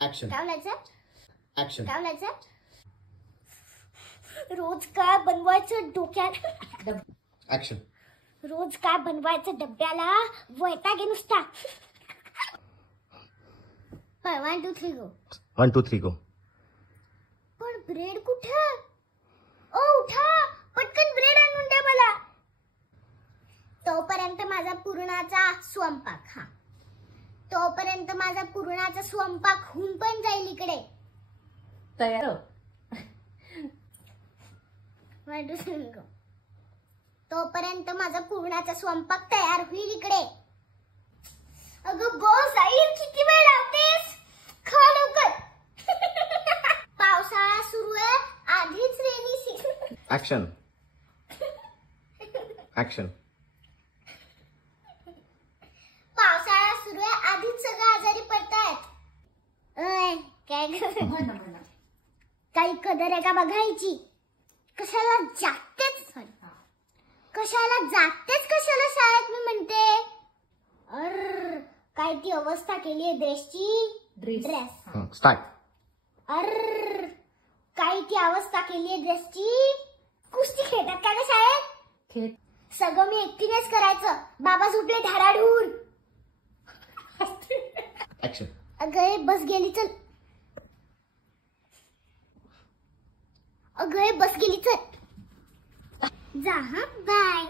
Action काय बोलायचं? Action काय बोलायचं? रोज काय बनवायचं डोक्यात? ऍक्शन रोज काय बनवायचं डब्याला? वैताग आहे नुसता. 1 2 3 गो. 1 2 3 गो. पण ब्रेड कुठे? ओ उठा, पटकन ब्रेड आणून द्या मला. तोपर्यंत माझा पुरणाचा स्वयंपाक. हा, तोपर्यंत माझा पुरणाचा स्वयंपाक होऊन पण जाईल इकडे. तयार. 1 2 3 गो. तोपर्यंत माझा पुरणाचा स्वयंपाक तयार होईल इकडे. अगं बॉस, आई किती वेळ लावतेस? खा लवकर. पावसाळा सुरू आहे, आधीच रेनी सीझन. ऍक्शन ऍक्शन पावसाळा सुरू आहे, आधीच सगळं आजारी पडतायत. काय काही कदर आहे का बघायची? कशाला जातेच कशाला शाळेत मी म्हणते. काय ती अवस्था केली आहे ड्रेसची. Dress start. काय ती अवस्था केली आहे ड्रेसची. कुस्ती खेळतात का ग शाळेत? सगळं मी एकटीनेच करायचं. बाबा झोपले धाराडूर. ऍक्शन अगं बस गेली, चल. अगं बस गेली, चल. जा हा, बाय.